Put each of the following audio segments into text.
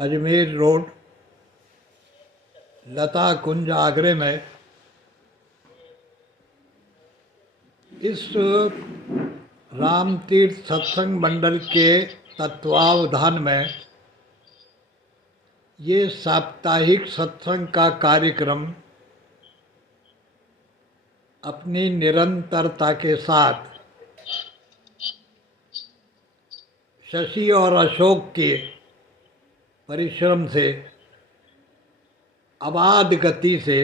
Ajmer road, लता कुंज आगरे में इस राम तीर्थ सत्संग मंडल के तत्वावधान में ये साप्ताहिक सत्संग का कार्यक्रम अपनी निरंतरता के साथ शशि और अशोक के परिश्रम से अबाध गति से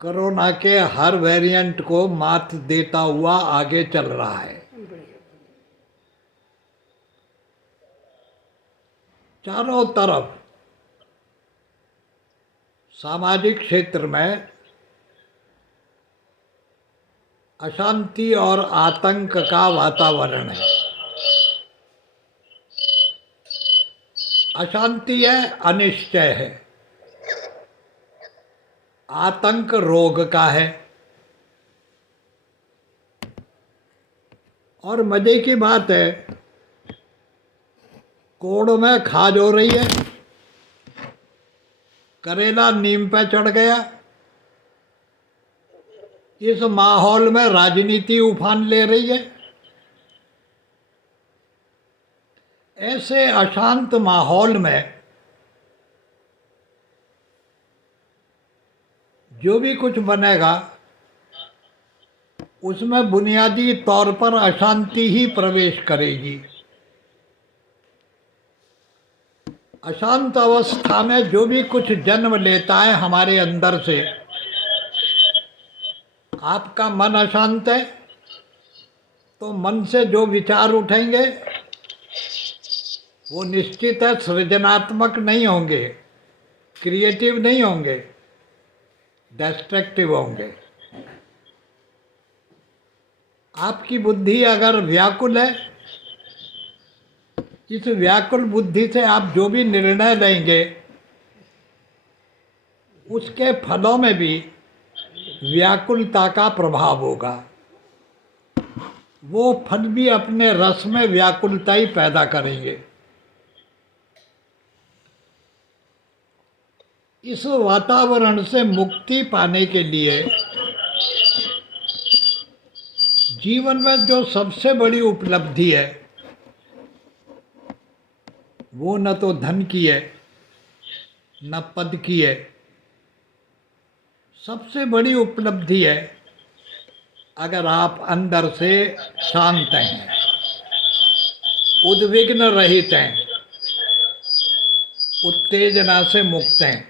कोरोना के हर वेरिएंट को मात देता हुआ आगे चल रहा है। चारों तरफ सामाजिक क्षेत्र में अशांति और आतंक का वातावरण है। अशांति है, अनिश्चय है। आतंक रोग का है। और मजे की बात है, कोड़ में खाज हो रही है, करेला नीम पे चढ़ गया। इस माहौल में राजनीति उफान ले रही है। ऐसे अशांत माहौल में जो भी कुछ बनेगा उसमें बुनियादी तौर पर अशांति ही प्रवेश करेगी। अशांत अवस्था में जो भी कुछ जन्म लेता है हमारे अंदर से, आपका मन अशांत है तो मन से जो विचार उठेंगे वो निश्चित है सृजनात्मक नहीं होंगे, क्रिएटिव नहीं होंगे, डिस्ट्रक्टिव होंगे। आपकी बुद्धि अगर व्याकुल है, इस व्याकुल बुद्धि से आप जो भी निर्णय लेंगे उसके फलों में भी व्याकुलता का प्रभाव होगा। वो फल भी अपने रस में व्याकुलता ही पैदा करेंगे। इस वातावरण से मुक्ति पाने के लिए जीवन में जो सबसे बड़ी उपलब्धि है वो न तो धन की है न पद की है। सबसे बड़ी उपलब्धि है अगर आप अंदर से शांत हैं, उद्विग्न रहित हैं, उत्तेजना से मुक्त हैं।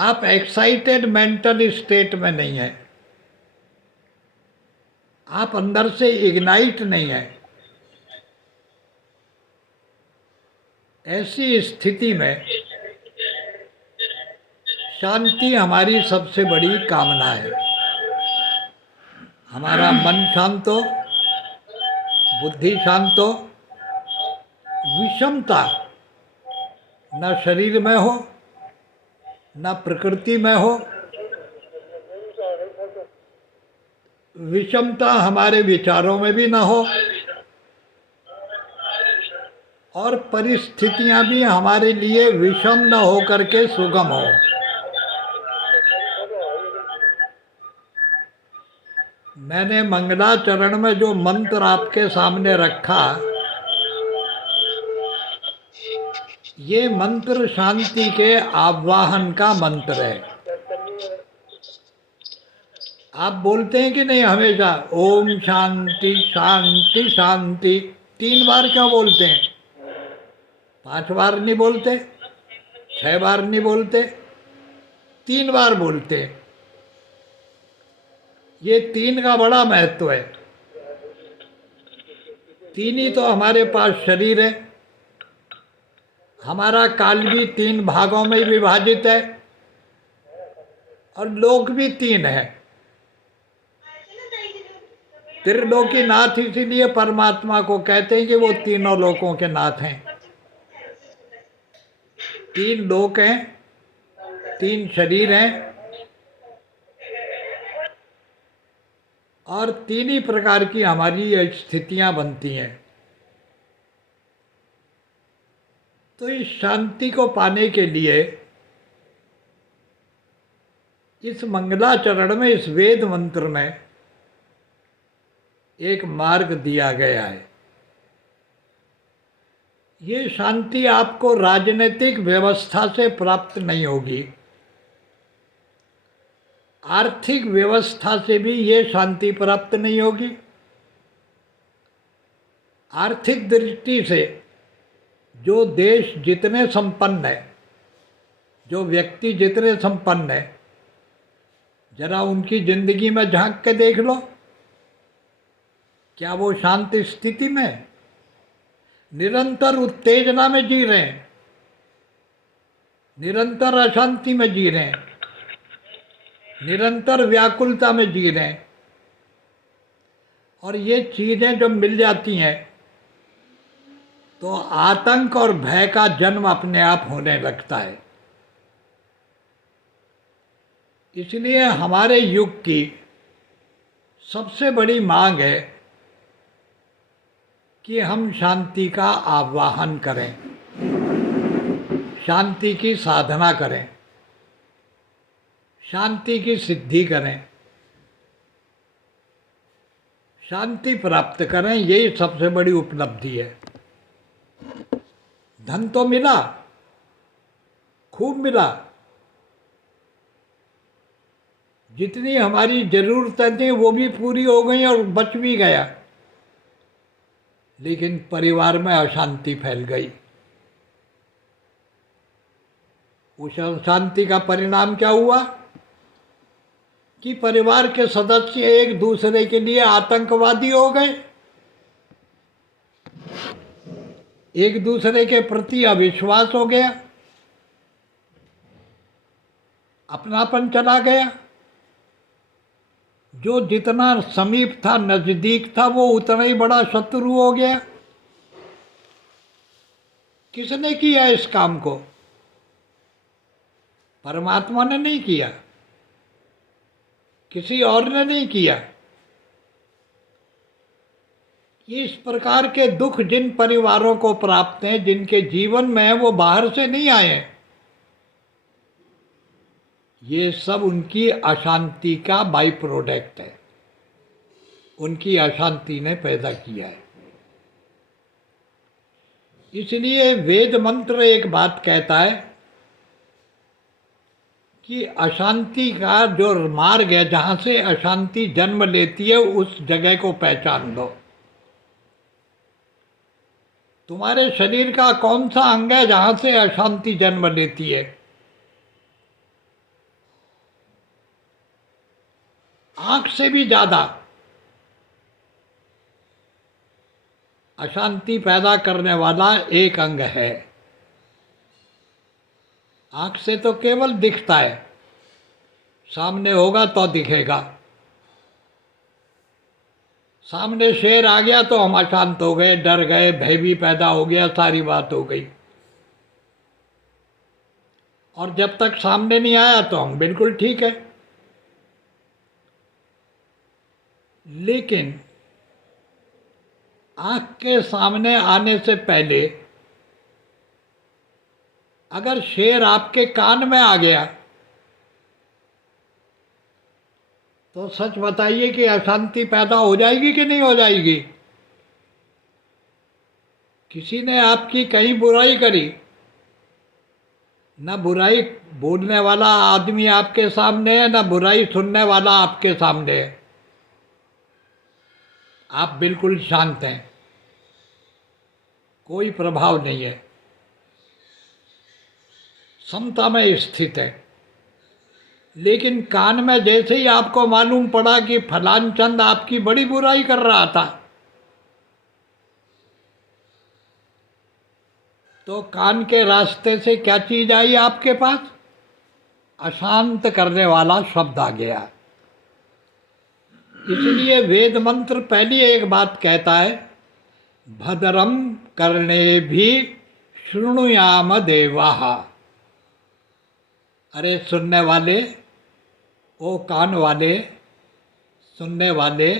आप एक्साइटेड मेंटल स्टेट में नहीं हैं, आप अंदर से इग्नाइट नहीं हैं। ऐसी स्थिति में शांति हमारी सबसे बड़ी कामना है। हमारा मन शांत हो, बुद्धि शांत हो, विषमता न शरीर में हो न प्रकृति में हो, विषमता हमारे विचारों में भी न हो और परिस्थितियां भी हमारे लिए विषम न हो करके सुगम हो। मैंने मंगलाचरण में जो मंत्र आपके सामने रखा, ये मंत्र शांति के आवाहन का मंत्र है। आप बोलते हैं कि नहीं हमेशा ओम शांति शांति शांति? 3 बार क्यों बोलते हैं? 5 बार नहीं बोलते, 6 बार नहीं बोलते, 3 बार बोलते हैं। ये 3 का बड़ा महत्व है। 3 ही तो हमारे पास शरीर है। हमारा काल भी 3 भागों में विभाजित है और लोक भी 3 है। त्रिलोकीनाथ इसीलिए परमात्मा को कहते हैं कि वो तीनों लोकों के नाथ हैं। 3 लोक हैं, 3 शरीर हैं और 3 ही प्रकार की हमारी स्थितियां बनती हैं। तो इस शांति को पाने के लिए इस मंगलाचरण में, इस वेद मंत्र में एक मार्ग दिया गया है। ये शांति आपको राजनीतिक व्यवस्था से प्राप्त नहीं होगी, आर्थिक व्यवस्था से भी ये शांति प्राप्त नहीं होगी। आर्थिक दृष्टि से जो देश जितने संपन्न है, जो व्यक्ति जितने संपन्न है, जरा उनकी जिंदगी में झांक के देख लो, क्या वो शांत स्थिति में? निरंतर उत्तेजना में जी रहे हैं, निरंतर अशांति में जी रहे हैं, निरंतर व्याकुलता में जी रहे हैं। और ये चीज़ें जब मिल जाती हैं तो आतंक और भय का जन्म अपने आप होने लगता है। इसलिए हमारे युग की सबसे बड़ी मांग है कि हम शांति का आह्वान करें, शांति की साधना करें, शांति की सिद्धि करें, शांति प्राप्त करें। यही सबसे बड़ी उपलब्धि है। धन तो मिला, खूब मिला, जितनी हमारी जरूरतें थी वो भी पूरी हो गई और बच भी गया, लेकिन परिवार में अशांति फैल गई। उस अशांति का परिणाम क्या हुआ कि परिवार के सदस्य एक दूसरे के लिए आतंकवादी हो गए, एक दूसरे के प्रति अविश्वास हो गया, अपनापन चला गया। जो जितना समीप था, नजदीक था, वो उतना ही बड़ा शत्रु हो गया। किसने किया इस काम को? परमात्मा ने नहीं किया, किसी और ने नहीं किया। इस प्रकार के दुख जिन परिवारों को प्राप्त हैं, जिनके जीवन में है, वो बाहर से नहीं आए हैं। ये सब उनकी अशांति का बाई प्रोडक्ट है, उनकी अशांति ने पैदा किया है। इसलिए वेद मंत्र एक बात कहता है कि अशांति का जो मार्ग है, जहाँ से अशांति जन्म लेती है, उस जगह को पहचान लो। तुम्हारे शरीर का कौन सा अंग है जहाँ से अशांति जन्म लेती है? आंख से भी ज़्यादा अशांति पैदा करने वाला एक अंग है। आंख से तो केवल दिखता है, सामने होगा तो दिखेगा। सामने शेर आ गया तो हम अशांत हो गए, डर गए, भय भी पैदा हो गया, सारी बात हो गई। और जब तक सामने नहीं आया तो हम बिल्कुल ठीक है। लेकिन आँख के सामने आने से पहले अगर शेर आपके कान में आ गया तो सच बताइए कि अशांति पैदा हो जाएगी कि नहीं हो जाएगी? किसी ने आपकी कहीं बुराई करी, ना बुराई बोलने वाला आदमी आपके सामने है, ना बुराई सुनने वाला आपके सामने है, आप बिल्कुल शांत हैं, कोई प्रभाव नहीं है, समता में स्थित है। लेकिन कान में जैसे ही आपको मालूम पड़ा कि फलान चंद आपकी बड़ी बुराई कर रहा था, तो कान के रास्ते से क्या चीज आई आपके पास? अशांत करने वाला शब्द आ गया। इसलिए वेद मंत्र पहली एक बात कहता है, भद्रम कर्णेभिः शृणुयाम देवाः। अरे सुनने वाले, ओ कान वाले, सुनने वाले,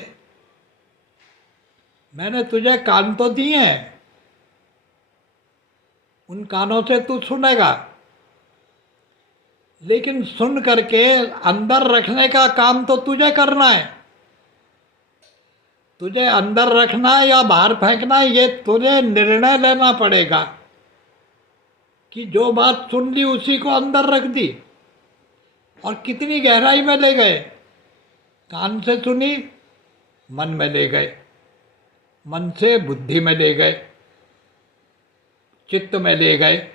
मैंने तुझे कान तो दिए हैं, उन कानों से तू सुनेगा, लेकिन सुन करके अंदर रखने का काम तो तुझे करना है। तुझे अंदर रखना है या बाहर फेंकना है, ये तुझे निर्णय लेना पड़ेगा कि जो बात सुन ली उसी को अंदर रख दी। और कितनी गहराई में ले गए। कान से सुनी, मन में ले गए, मन से बुद्धि में ले गए, चित्त में ले गए,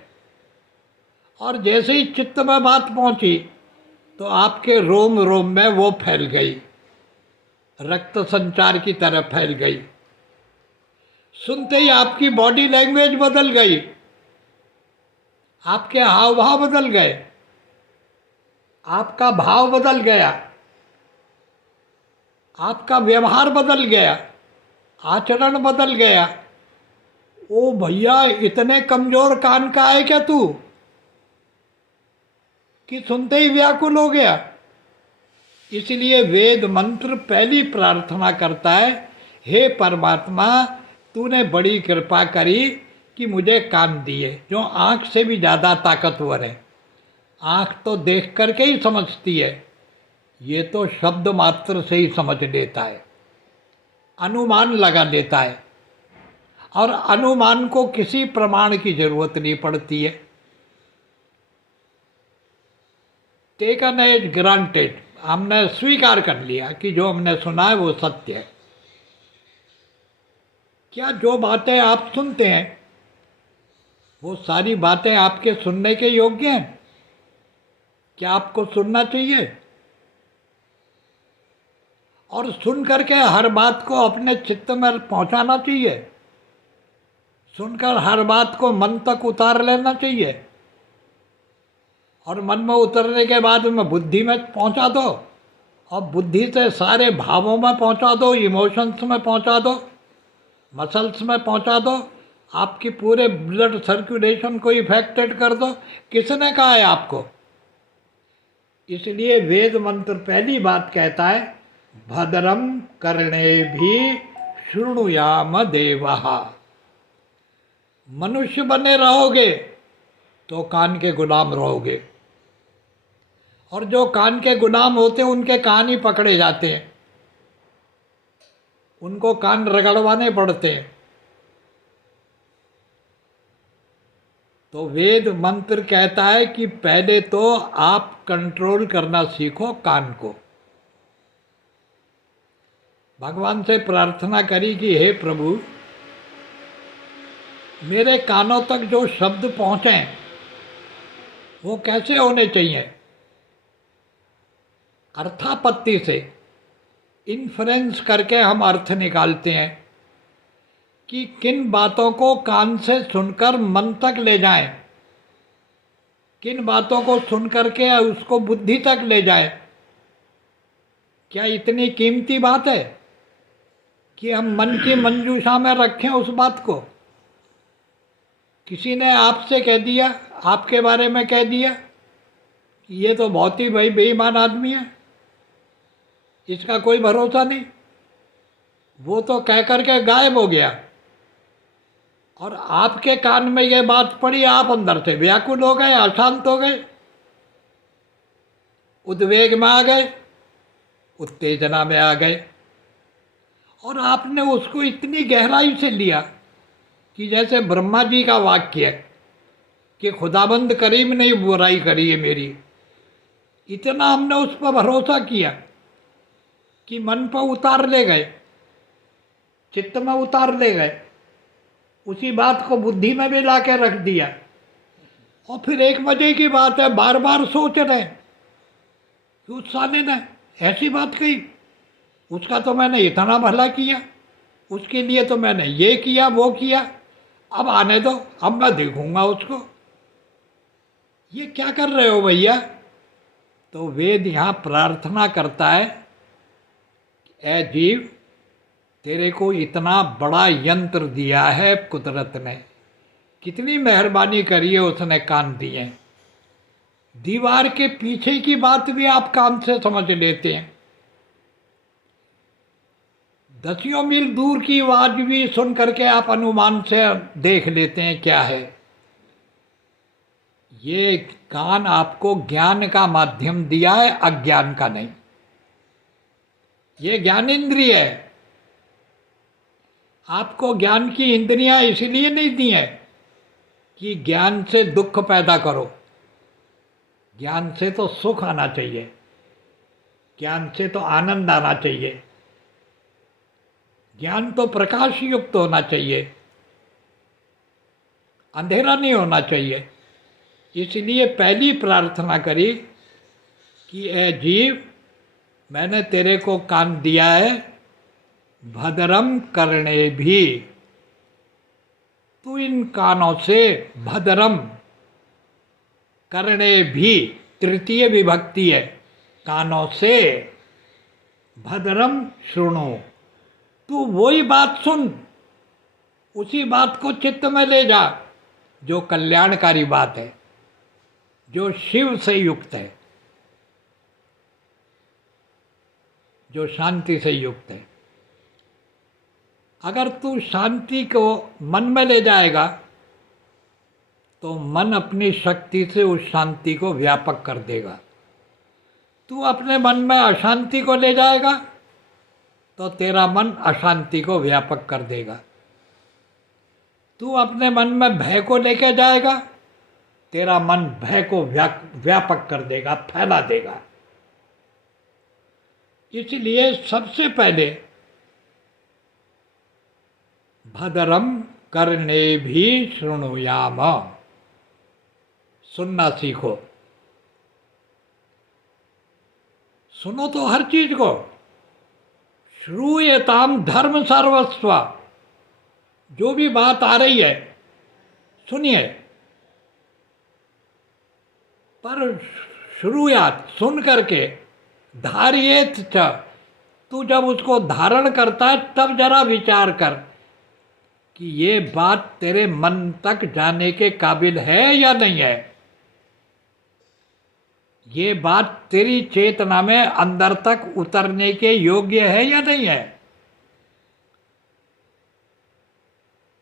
और जैसे ही चित्त में बात पहुंची तो आपके रोम रोम में वो फैल गई, रक्त संचार की तरह फैल गई। सुनते ही आपकी बॉडी लैंग्वेज बदल गई, आपके हाव भाव बदल गए, आपका भाव बदल गया, आपका व्यवहार बदल गया, आचरण बदल गया। ओ भैया, इतने कमजोर कान का है क्या तू कि सुनते ही व्याकुल हो गया। इसलिए वेद मंत्र पहली प्रार्थना करता है, हे परमात्मा, तूने बड़ी कृपा करी कि मुझे कान दिए जो आँख से भी ज़्यादा ताकतवर है। आँख तो देख करके ही समझती है, ये तो शब्द मात्र से ही समझ लेता है, अनुमान लगा लेता है, और अनुमान को किसी प्रमाण की जरूरत नहीं पड़ती है। टेकन एज ग्रांटेड, हमने स्वीकार कर लिया कि जो हमने सुना है वो सत्य है। क्या जो बातें आप सुनते हैं वो सारी बातें आपके सुनने के योग्य हैं? क्या आपको सुनना चाहिए? और सुन करके हर बात को अपने चित्त में पहुंचाना चाहिए? सुनकर हर बात को मन तक उतार लेना चाहिए, और मन में उतरने के बाद में बुद्धि में पहुंचा दो, और बुद्धि से सारे भावों में पहुंचा दो, इमोशंस में पहुंचा दो, मसल्स में पहुंचा दो, आपकी पूरे ब्लड सर्कुलेशन को इफेक्टेड कर दो। किसने कहा है आपको? इसलिए वेद मंत्र पहली बात कहता है, भद्रम कर्णे भी शृणुयाम देवः। मनुष्य बने रहोगे तो कान के गुलाम रहोगे, और जो कान के गुलाम होते हैं उनके कान ही पकड़े जाते हैं, उनको कान रगड़वाने पड़ते हैं। तो वेद मंत्र कहता है कि पहले तो आप कंट्रोल करना सीखो कान को। भगवान से प्रार्थना करी कि हे प्रभु, मेरे कानों तक जो शब्द पहुँचे वो कैसे होने चाहिए? अर्थापत्ति से इन्फ्रेंस करके हम अर्थ निकालते हैं कि किन बातों को कान से सुनकर मन तक ले जाएं, किन बातों को सुन करके उसको बुद्धि तक ले जाएं। क्या इतनी कीमती बात है कि हम मन की मंजूषा में रखें उस बात को? किसी ने आपसे कह दिया, आपके बारे में कह दिया कि ये तो बहुत ही भाई बेईमान आदमी है, इसका कोई भरोसा नहीं, वो तो कह करके गायब हो गया, और आपके कान में ये बात पड़ी, आप अंदर से व्याकुल हो गए, अशांत हो गए, उद्वेग में आ गए, उत्तेजना में आ गए, और आपने उसको इतनी गहराई से लिया कि जैसे ब्रह्मा जी का वाक्य है कि खुदाबंद करीम ने बुराई करी है मेरी। इतना हमने उस पर भरोसा किया कि मन पर उतार ले गए, चित्त में उतार ले गए, उसी बात को बुद्धि में भी ला के रख दिया। और फिर एक मजे की बात है, बार बार सोच रहे कि उस साले ने ऐसी बात कही, उसका तो मैंने इतना भला किया, उसके लिए तो मैंने ये किया वो किया, अब आने दो, अब मैं देखूंगा उसको। ये क्या कर रहे हो भैया? तो वेद यहाँ प्रार्थना करता है, ऐ जीव, तेरे को इतना बड़ा यंत्र दिया है कुदरत ने, कितनी मेहरबानी करी है, उसने कान दिए। दीवार के पीछे की बात भी आप कान से समझ लेते हैं, दसियों मील दूर की आवाज भी सुन करके आप अनुमान से देख लेते हैं क्या है। ये कान आपको ज्ञान का माध्यम दिया है, अज्ञान का नहीं। ये ज्ञान इंद्रिय है। आपको ज्ञान की इंद्रियां इसलिए नहीं दी हैं कि ज्ञान से दुख पैदा करो। ज्ञान से तो सुख आना चाहिए, ज्ञान से तो आनंद आना चाहिए, ज्ञान तो प्रकाश युक्त होना चाहिए, अंधेरा नहीं होना चाहिए। इसलिए पहली प्रार्थना करी कि ए जीव, मैंने तेरे को कान दिया है, भद्रम करने भी, तू इन कानों से भद्रम करने भी, तृतीय विभक्ति है, कानों से भद्रम सुनो। तू वही बात सुन, उसी बात को चित्त में ले जा जो कल्याणकारी बात है, जो शिव से युक्त है, जो शांति से युक्त है। अगर तू शांति को मन में ले जाएगा तो मन अपनी शक्ति से उस शांति को व्यापक कर देगा। तू अपने मन में अशांति को ले जाएगा तो तेरा मन अशांति को व्यापक कर देगा। तू अपने मन में भय को लेकर जाएगा, तेरा मन भय को व्यापक कर देगा, फैला देगा। इसलिए सबसे पहले भद्रम करने भी शृणुयाम, सुनना सीखो। सुनो तो हर चीज को। श्रूयताम धर्म सर्वस्व, जो भी बात आ रही है सुनिए, पर श्रूयात सुन करके, धार्येत च, तू जब उसको धारण करता है तब जरा विचार कर कि ये बात तेरे मन तक जाने के काबिल है या नहीं है। ये बात तेरी चेतना में अंदर तक उतरने के योग्य है या नहीं है।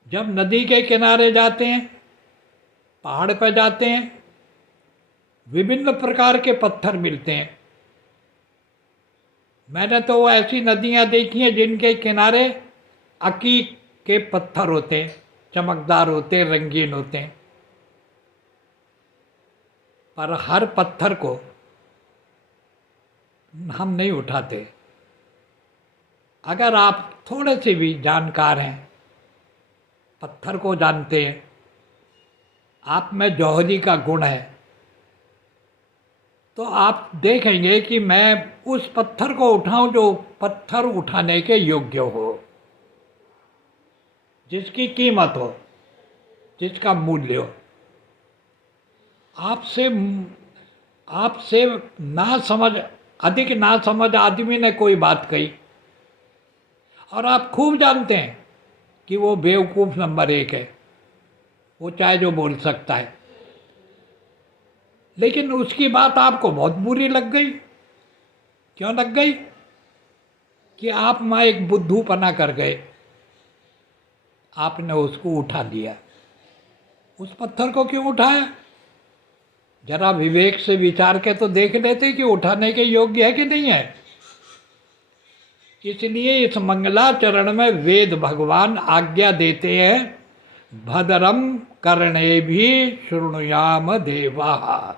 जब नदी के किनारे जाते हैं, पहाड़ पर जाते हैं, विभिन्न प्रकार के पत्थर मिलते हैं। मैंने तो वो ऐसी नदियां देखी हैं जिनके किनारे अकीक के पत्थर होते हैं, चमकदार होते हैं, रंगीन होते हैं, पर हर पत्थर को हम नहीं उठाते। अगर आप थोड़े से भी जानकार हैं, पत्थर को जानते हैं, आप में जौहरी का गुण है, तो आप देखेंगे कि मैं उस पत्थर को उठाऊं जो पत्थर उठाने के योग्य हो, जिसकी कीमत हो, जिसका मूल्य हो। आपसे ना समझ, अधिक ना समझ आदमी ने कोई बात कही और आप खूब जानते हैं कि वो बेवकूफ़ नंबर 1 है, वो चाहे जो बोल सकता है, लेकिन उसकी बात आपको बहुत बुरी लग गई। क्यों लग गई? कि आप माँ एक बुद्धूपना कर गए, आपने उसको उठा लिया। उस पत्थर को क्यों उठाया? जरा विवेक से विचार के तो देख लेते कि उठाने के योग्य है कि नहीं है। इसलिए इस मंगलाचरण में वेद भगवान आज्ञा देते हैं, भद्रम करणे भी शृणुयाम देवा।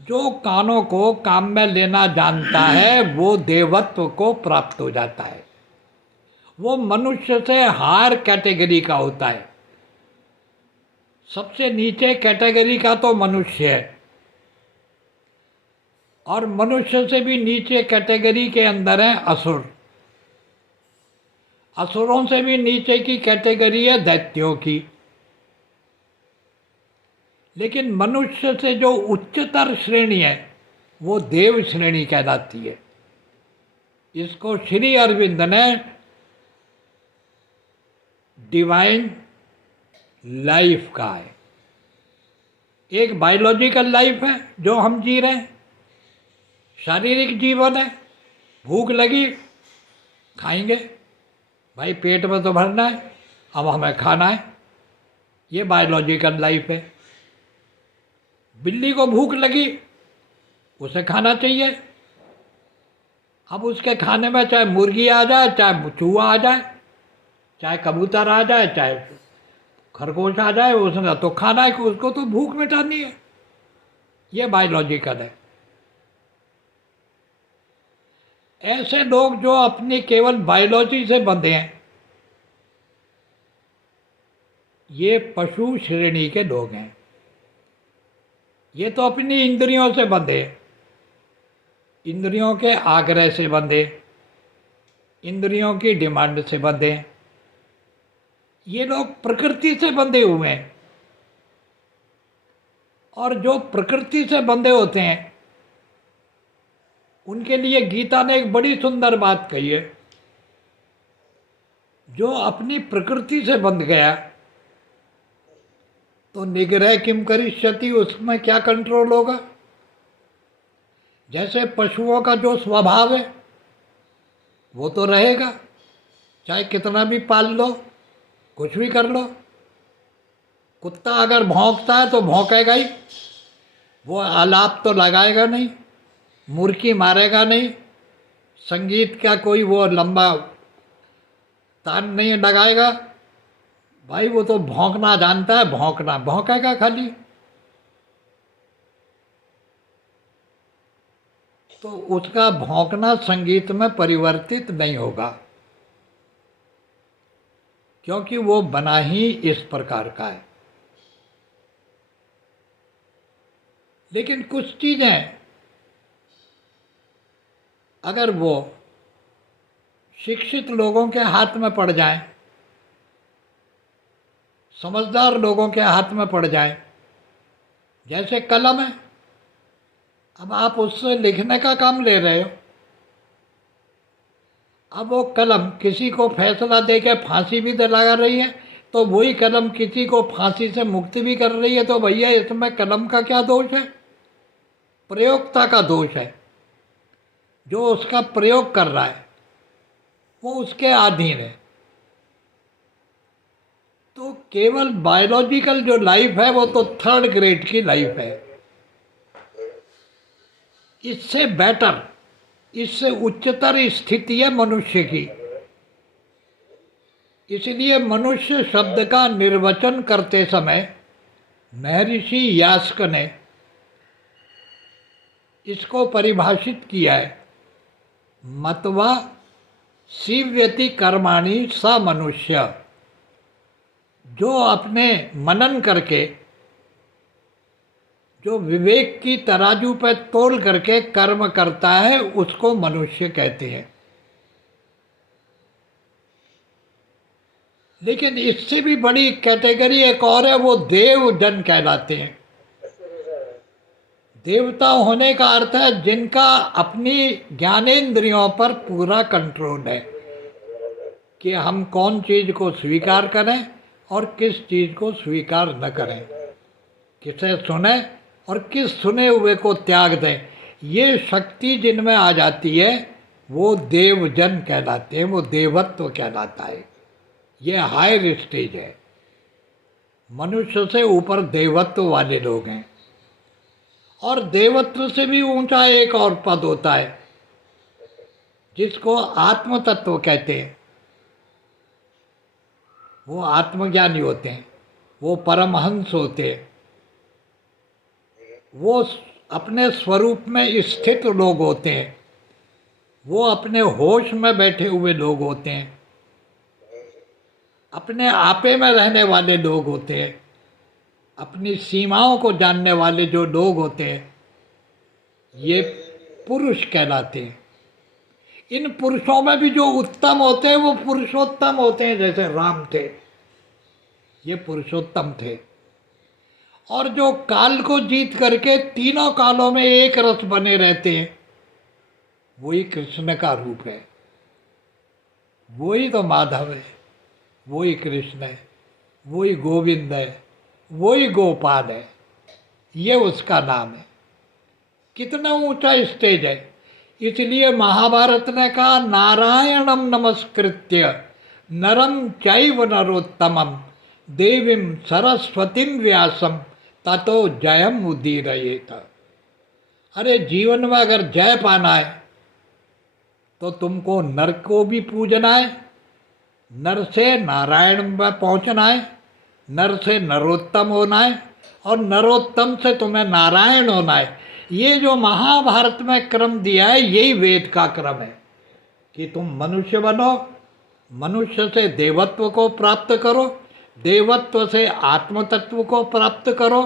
जो कानों को काम में लेना जानता है वो देवत्व को प्राप्त हो जाता है। वो मनुष्य से हायर कैटेगरी का होता है। सबसे नीचे कैटेगरी का तो मनुष्य है, और मनुष्य से भी नीचे कैटेगरी के अंदर है असुर। असुरों से भी नीचे की कैटेगरी है दैत्यों की। लेकिन मनुष्य से जो उच्चतर श्रेणी है वो देव श्रेणी कहलाती है। इसको श्री अरविंद ने डिवाइन लाइफ कहा है। एक बायोलॉजिकल लाइफ है जो हम जी रहे हैं, शारीरिक जीवन है, भूख लगी खाएंगे, भाई पेट में तो भरना है, अब हमें खाना है, ये बायोलॉजिकल लाइफ है। बिल्ली को भूख लगी, उसे खाना चाहिए। अब उसके खाने में चाहे मुर्गी आ जाए, चाहे चूहा आ जाए, चाहे कबूतर आ जाए, चाहे खरगोश आ जाए, उसने तो खाना है, उसको तो भूख मिटानी है। ये बायोलॉजिकल है। ऐसे लोग जो अपनी केवल बायोलॉजी से बंधे हैं, ये पशु श्रेणी के लोग हैं। ये तो अपनी इंद्रियों से बंधे, इंद्रियों के आग्रह से बंधे, इंद्रियों की डिमांड से बंधे। ये लोग प्रकृति से बंधे हुए हैं। और जो प्रकृति से बंधे होते हैं, उनके लिए गीता ने एक बड़ी सुंदर बात कही है। जो अपनी प्रकृति से बंध गया तो निग्रह किम करिष्यति, उसमें क्या कंट्रोल होगा। जैसे पशुओं का जो स्वभाव है वो तो रहेगा, चाहे कितना भी पाल लो, कुछ भी कर लो। कुत्ता अगर भौंकता है तो भौंकेगा ही, वो आलाप तो लगाएगा नहीं, मुर्की मारेगा नहीं, संगीत का कोई वो लंबा तान नहीं लगाएगा। भाई वो तो भौंकना जानता है, भौंकना भौंकेगा खाली। तो उसका भौंकना संगीत में परिवर्तित नहीं होगा, क्योंकि वो बना ही इस प्रकार का है। लेकिन कुछ चीज़ें अगर वो शिक्षित लोगों के हाथ में पड़ जाएं, समझदार लोगों के हाथ में पड़ जाएं, जैसे कलम है, अब आप उससे लिखने का काम ले रहे हो। अब वो कलम किसी को फैसला दे के फांसी भी दिला रही है, तो वही कलम किसी को फांसी से मुक्ति भी कर रही है। तो भैया इसमें कलम का क्या दोष है? प्रयोक्ता का दोष है। जो उसका प्रयोग कर रहा है वो उसके अधीन है। तो केवल बायोलॉजिकल जो लाइफ है वो तो थर्ड ग्रेड की लाइफ है। इससे बेटर, इससे उच्चतर स्थिति है मनुष्य की। इसलिए मनुष्य शब्द का निर्वचन करते समय महर्षि यास्क ने इसको परिभाषित किया है, मत्वा सीव्यति कर्माणि स मनुष्य। जो अपने मनन करके, जो विवेक की तराजू पर तोल करके कर्म करता है, उसको मनुष्य कहते हैं। लेकिन इससे भी बड़ी कैटेगरी एक और है, वो देव जन कहलाते हैं। देवता होने का अर्थ है जिनका अपनी ज्ञानेंद्रियों पर पूरा कंट्रोल है कि हम कौन चीज़ को स्वीकार करें और किस चीज़ को स्वीकार न करें, किसे सुने और किस सुने हुए को त्याग दें। ये शक्ति जिनमें आ जाती है वो देवजन कहलाते हैं, वो देवत्व कहलाता है। ये हायर स्टेज है। मनुष्य से ऊपर देवत्व वाले लोग हैं। और देवत्व से भी ऊंचा एक और पद होता है जिसको आत्म तत्व कहते हैं। वो आत्मज्ञानी होते हैं, वो परमहंस होते हैं, वो अपने स्वरूप में स्थित लोग होते हैं, वो अपने होश में बैठे हुए लोग होते हैं, अपने आपे में रहने वाले लोग होते हैं, अपनी सीमाओं को जानने वाले जो लोग होते हैं, ये पुरुष कहलाते हैं। इन पुरुषों में भी जो उत्तम होते हैं वो पुरुषोत्तम होते हैं। जैसे राम थे, ये पुरुषोत्तम थे। और जो काल को जीत करके तीनों कालों में एक रस बने रहते हैं, वही कृष्ण का रूप है। वही तो माधव है, वही कृष्ण है, वही गोविंद है, वही गोपाल है। ये उसका नाम है। कितना ऊंचा स्टेज है। इसलिए महाभारत ने कहा, नारायणम नमस्कृत्य नरम चैव नरोत्तमम देवीं सरस्वतीं व्यासम ततो जयम उदीरयेत। अरे जीवन में अगर जय पाना है तो तुमको नर को भी पूजना है, नर से नारायण में पहुंचना है, नर से नरोत्तम होना है और नरोत्तम से तुम्हें नारायण होना है। ये जो महाभारत में क्रम दिया है यही वेद का क्रम है कि तुम मनुष्य बनो, मनुष्य से देवत्व को प्राप्त करो, देवत्व से आत्म तत्व को प्राप्त करो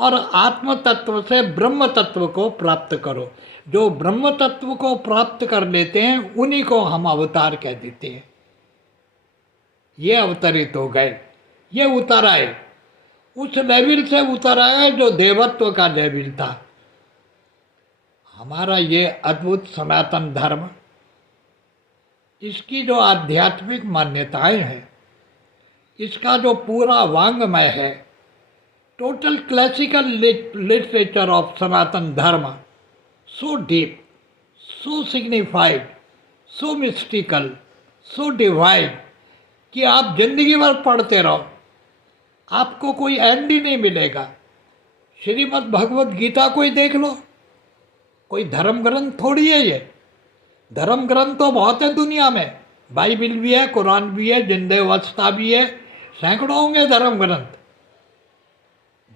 और आत्म तत्व से ब्रह्म तत्व को प्राप्त करो। जो ब्रह्म तत्व को प्राप्त कर लेते हैं उन्हीं को हम अवतार कह देते हैं। ये अवतरित हो गए, ये उतर आए, उस लेवल से उतर आए जो देवत्व का लेवल था। हमारा ये अद्भुत सनातन धर्म, इसकी जो आध्यात्मिक मान्यताएं हैं, इसका जो पूरा वांग्मय है, टोटल क्लासिकल लिटरेचर ऑफ सनातन धर्म, सो डीप, सो सिग्निफाइड, सो मिस्टिकल, सो डिवाइन कि आप जिंदगी भर पढ़ते रहो, आपको कोई एंड ही नहीं मिलेगा। श्रीमद् भगवत गीता को ही देख लो, कोई धर्म ग्रंथ थोड़ी है ये। धर्म ग्रंथ तो बहुत है दुनिया में, बाइबिल भी है, कुरान भी है, जिंदे अवस्था भी है, सैकड़ों होंगे धर्म ग्रंथ।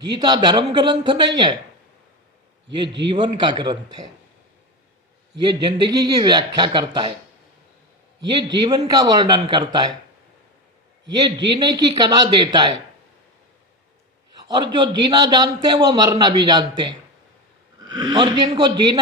गीता धर्म ग्रंथ नहीं है, ये जीवन का ग्रंथ है। ये जिंदगी की व्याख्या करता है, ये जीवन का वर्णन करता है, ये जीने की कला देता है। और जो जीना जानते हैं वो मरना भी जानते हैं, और जिनको जीना